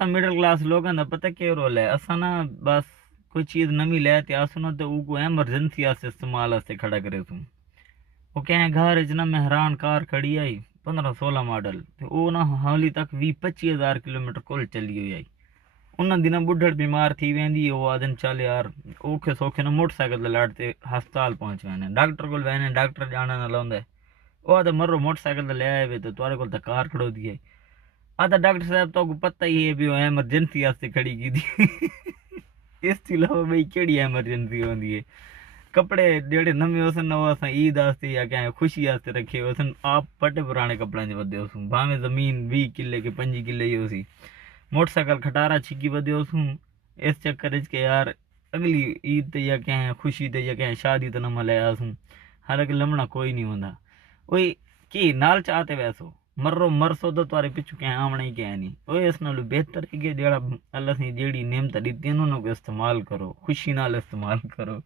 सब middle class लोगों का पता क्या रोल है असा ना बस कोई चीज नवी ले आती आसू ना तो उको एमरजेंसी आसे इस्तेमाल आसे खड़ा करे तू वो क्या है घर च ना मेहरान कार खड़ी आई 15-16 मॉडल ते वो ना हाली तक 20-25 हज़ार किलोमीटर कोल चली हुई आई उन दिनों बुढ़ड़ बीमार थी वेंदी वो आदन चल यार ओखे सोखे ना मोटरसाइकिल ते लाटते हस्पताल पहुंच वने डॉक्टर को वने डॉक्टर जाने ना लाउंदे वो आदा मरो मोटरसाइकिल ते ले आए वे तो तुम्हारे को कार खड़ो दिए आधा डॉक्टर साहब तो पता ही है भी वो एमरजेंसी वास्ते खड़ी की थी इस अलावा भाई केड़ी एमरजेंसी होंदी है कपड़े जेड़े नवे होसन वो असां ईद वास्ते या क्या खुशी वास्ते रखे होसन आप पटे पुराने कपड़े च बदे होसूं भाਵੇਂ जमीन 20 किले के 25 किले ही होसी मोटरसाइकिल खटारा छिकी बदे होसूं इस चक्कर च के यार अगली ईद ते या क्या खुशी ते या क्या शादी ते न मलाया होसूं हालांकि लमना कोई नहीं होंदा ओए की नाल चाहते वैसो मर्रो मरसो तो तुम्हारे पिछू क्या आमना ही क्या नहीं ओए इस नाल बेहतर है कि जेड़ा अल्लाह से जेड़ी नेमत दी उन्होंने को इस्तेमाल करो खुशी नाल इस्तेमाल करो